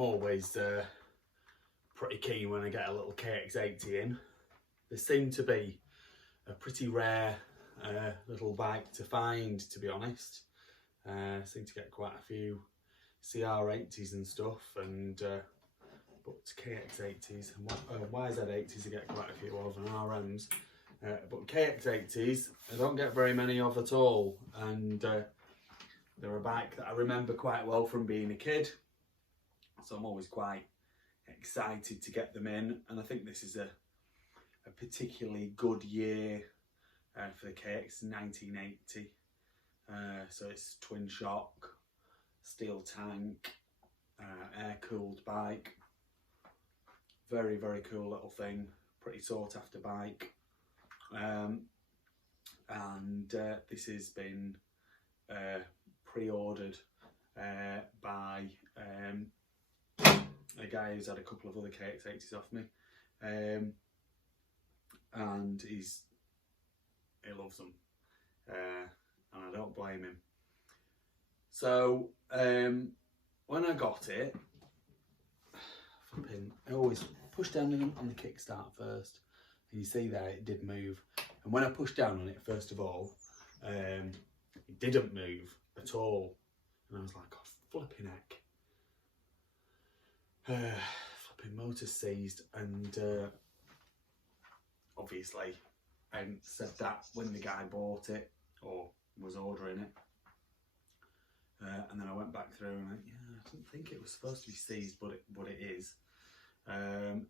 I'm always pretty keen when I get a little KX80 in. They seem to be a pretty rare little bike to find, to be honest. Seem to get quite a few CR80s and stuff, and but KX80s and YZ80s I get quite a few of, and RMs. But KX80s I don't get very many of at all, and they're a bike that I remember quite well from being a kid, so I'm always quite excited to get them in. And I think this is a particularly good year for the KX 1980. So it's twin shock, steel tank, air-cooled bike. Very, very cool little thing, pretty sought after bike. This has been pre-ordered by a guy who's had a couple of other KX80s off me, and he loves them, and I don't blame him. So when I got it, I always push down on the kickstart first, and you see there it did move. And when I pushed down on it, first of all, it didn't move at all, and I was like, oh flipping heck. Flipping motor seized, and obviously I hadn't said that when the guy bought it or was ordering it. And then I went back through and yeah, I didn't think it was supposed to be seized, but it is.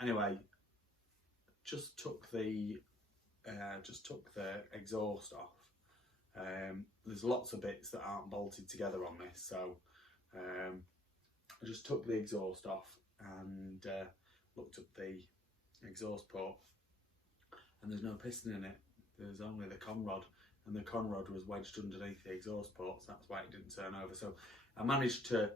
Anyway, just took the exhaust off. There's lots of bits that aren't bolted together on this, so I just took the exhaust off and looked up the exhaust port, and there's no piston in it. There's only the conrod, and the conrod was wedged underneath the exhaust port, so that's why it didn't turn over. So I managed to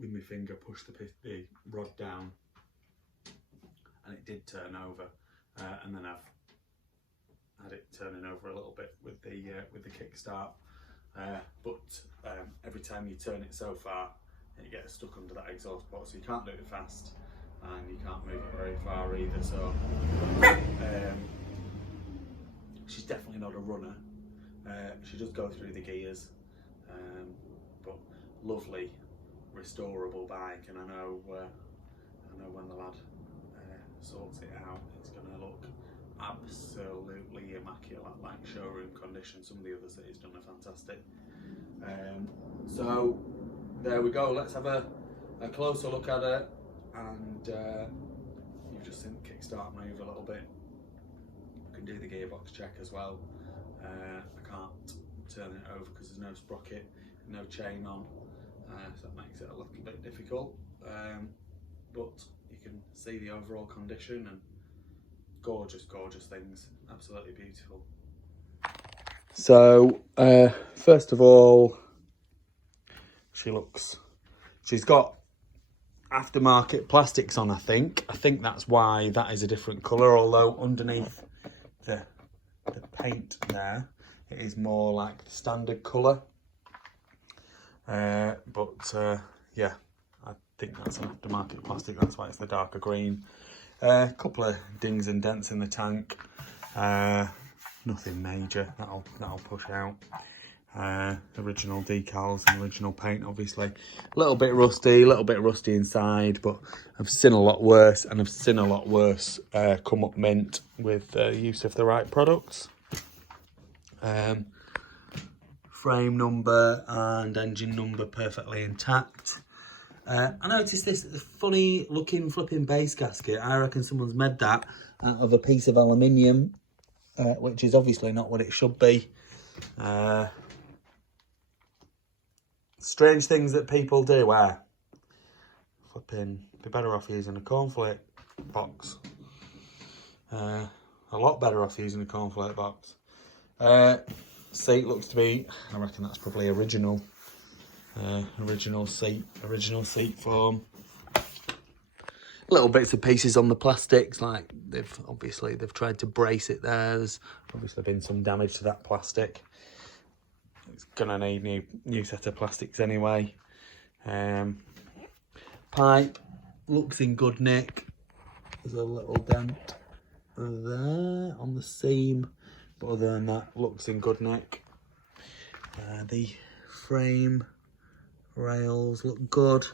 with my finger push the rod down, and it did turn over. And then I've had it turning over a little bit with the kickstart. But every time you turn it so far, it gets stuck under that exhaust port, so you can't do it fast and you can't move it very far either. So she's definitely not a runner. She does go through the gears, but lovely restorable bike, and I know when the lad sorts it out, it's going to look absolutely immaculate, like showroom condition. Some of the others that he's done are fantastic. So there we go. Let's have a closer look at it, and you've just seen the kickstart move a little bit. I can do the gearbox check as well. I can't turn it over because there's no sprocket, no chain on, so that makes it a little bit difficult. But you can see the overall condition, and gorgeous things, absolutely beautiful. So first of all, she's got aftermarket plastics on. I think that's why that is a different colour, although underneath the paint there it is more like the standard colour. Yeah, I think that's an aftermarket plastic, that's why it's the darker green. A couple of dings and dents in the tank, nothing major, that'll push out. Original decals and original paint, obviously. A little bit rusty inside, but I've seen a lot worse, and I've seen a lot worse come up mint with use of the right products. Frame number and engine number perfectly intact. I noticed this funny looking flipping base gasket. I reckon someone's made that out of a piece of aluminium, which is obviously not what it should be. Strange things that people do. Flipping, be better off using a cornflake box. A lot better off using a cornflake box. Seat looks to be, I reckon that's probably original seat foam. Little bits and pieces on the plastics, like they've tried to brace it there. There's obviously been some damage to that plastic. it's gonna need new set of plastics anyway. Pipe looks in good nick. There's a little dent there on the seam, but other than that, looks in good nick. The frame rails look good.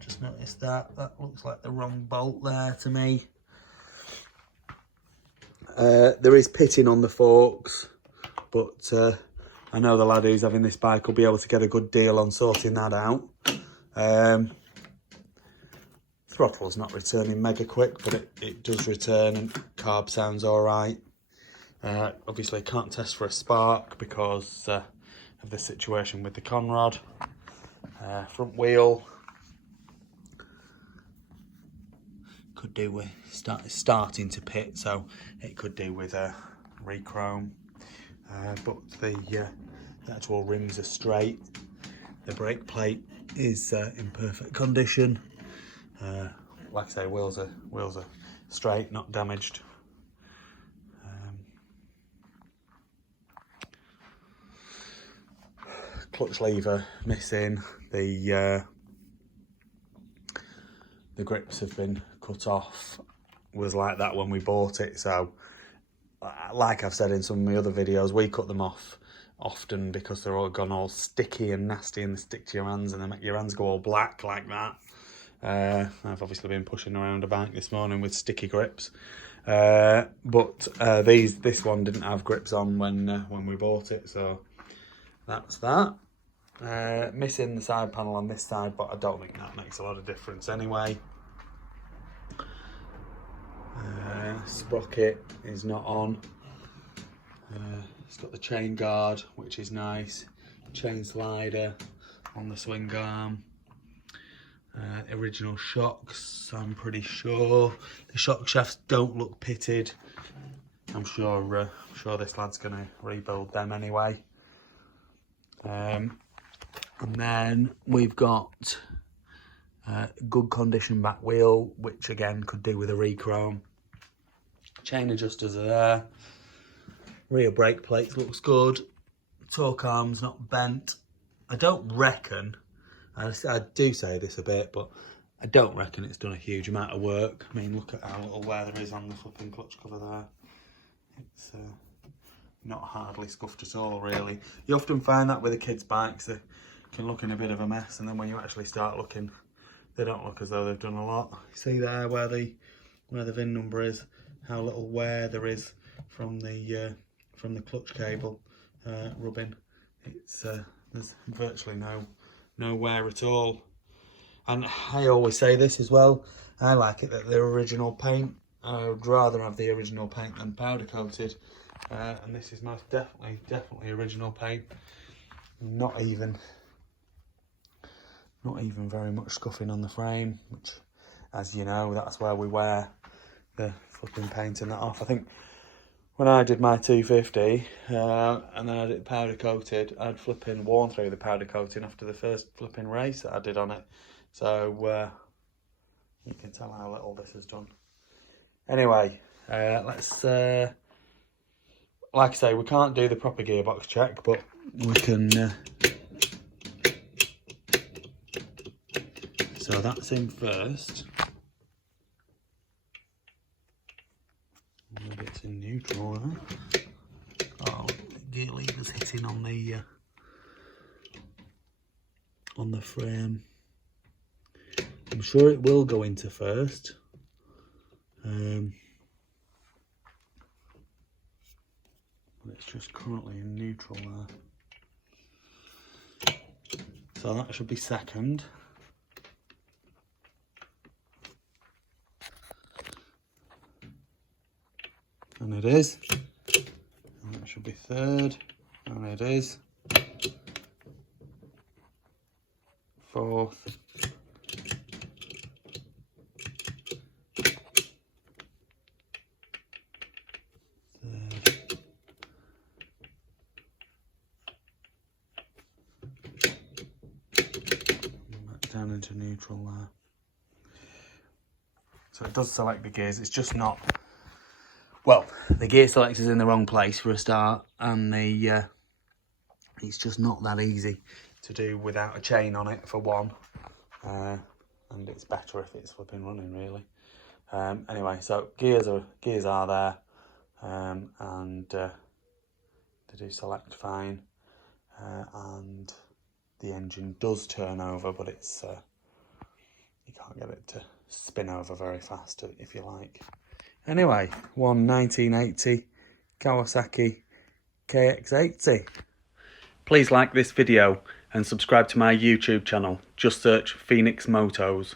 Just noticed that looks like the wrong bolt there to me. There is pitting on the forks, but I know the lad who's having this bike will be able to get a good deal on sorting that out. Throttle's not returning mega quick, but it does return, and carb sounds all right. Obviously can't test for a spark because of the situation with the conrod. Front wheel could do with starting to pit, so it could do with a re-chrome. But the actual rims are straight. The brake plate is in perfect condition. Like I say, wheels are straight, not damaged. Clutch lever missing. The grips have been cut off. Was like that when we bought it, so like I've said in some of my other videos, we cut them off often because they're all gone all sticky and nasty and they stick to your hands and they make your hands go all black like that. I've obviously been pushing around a bike this morning with sticky grips, but this one didn't have grips on when we bought it, so that's that. Missing the side panel on this side, but I don't think that makes a lot of difference anyway. Sprocket is not on. It's got the chain guard, which is nice. Chain slider on the swing arm. Original shocks, I'm pretty sure. The shock shafts don't look pitted. I'm sure this lad's going to rebuild them anyway. And then we've got good condition back wheel, which again could do with a re-chrome. Chain adjusters are there. Rear brake plates looks good. Torque arm's not bent. I don't reckon, I do say this a bit, but I don't reckon it's done a huge amount of work. I mean, look at how little wear there is on the flipping clutch cover there. It's not hardly scuffed at all, really. You often find that with the kids' bikes, they can look in a bit of a mess, and then when you actually start looking, they don't look as though they've done a lot. See there where the VIN number is, how little wear there is from the clutch cable rubbing. It's there's virtually no wear at all. And I always say this as well, I like it that they're original paint. I would rather have the original paint than powder coated, and this is most definitely original paint. Not even very much scuffing on the frame, which, as you know, that's where we wear the flipping paint and that off. I think when I did my 250 and then I had it powder coated, I'd flipping worn through the powder coating after the first flipping race that I did on it. So you can tell how little this has done. Anyway, let's, like I say, we can't do the proper gearbox check, but we can. So that's in first. Maybe it's in neutral there. Oh, the gear lever's hitting on the frame. I'm sure it will go into first. But it's just currently in neutral there. So that should be second. And it is. And that should be third. And it is. Fourth. Third. Back down into neutral there. So it does select the gears, it's just not. Well, the gear selector's in the wrong place for a start, and the It's just not that easy to do without a chain on it, for one. And it's better if it's flipping running, really. Anyway, so gears are there, and they do select fine, and the engine does turn over, but it's you can't get it to spin over very fast, if you like. Anyway, 1980 Kawasaki KX80. Please like this video and subscribe to my YouTube channel. Just search Phoenix Motos.